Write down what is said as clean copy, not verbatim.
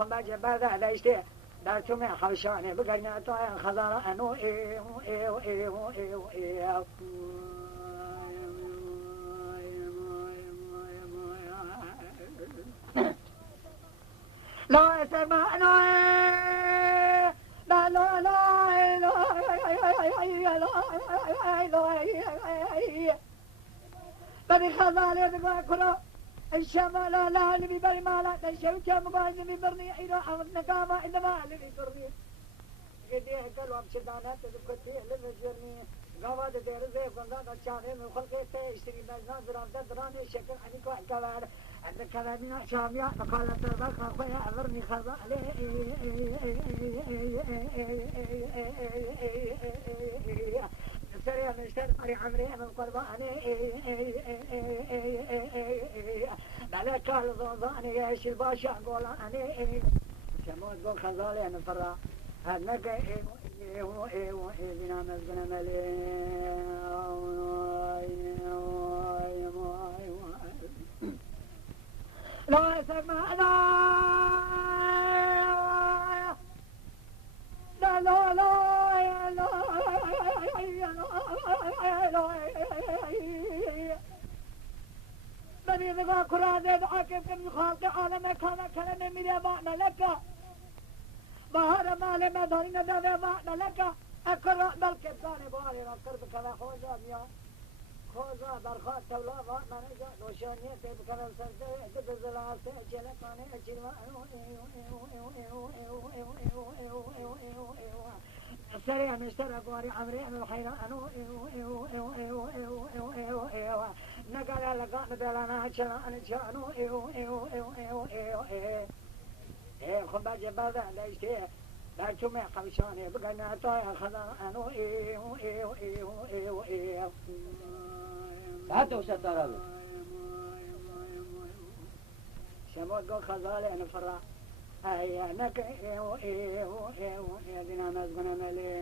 خم باجي بعد داشتي دارتم خوشانه بقرنا تو خضار انو لا اسمع لا لا لا بني خضالي بقى كرة الشمال لا اللي بيبري مالا تشوي كم قاعد بيبرني إلى عمر نقامة إنما اللي بيبرني قديه قالوا بشدانات تذكرتي اللي بيجرني قواد دير زي قندا كشانه من خلقه تشتري بزنا درام درام شكل عني كوالد عند كلامنا شامية مقالة تربك أخويا أمرني خضا سريع مشتر مري عمري من قرباني ملك الضوضاني يعيش الباشا قولاني شموت قول خزالي من فرا هنك بنا مزقنا ملي لا يسمع لا لا لا بني ذقا كرادة دعاكم كم خالق عالم كان كلمة مليبعنا لك بهار مال مدارين دعوانا لك اقرأ بالكبتان بوالي ركرب كلا خوزا ميا خوزا برخات تولا وانا نجا روشانية تبكر السرده اجد الزلاسة جلتاني اجلوا سريع مشترك واري عمري من الحيرة انو نقال لقاء بدلنا شلان شانو خبا جبادة ليشتي باتومي خمشاني بقنا طايا خضا انو ساعته وشترابي شموت قو خزالي نفرا هيا نك دينا مزقنا ملي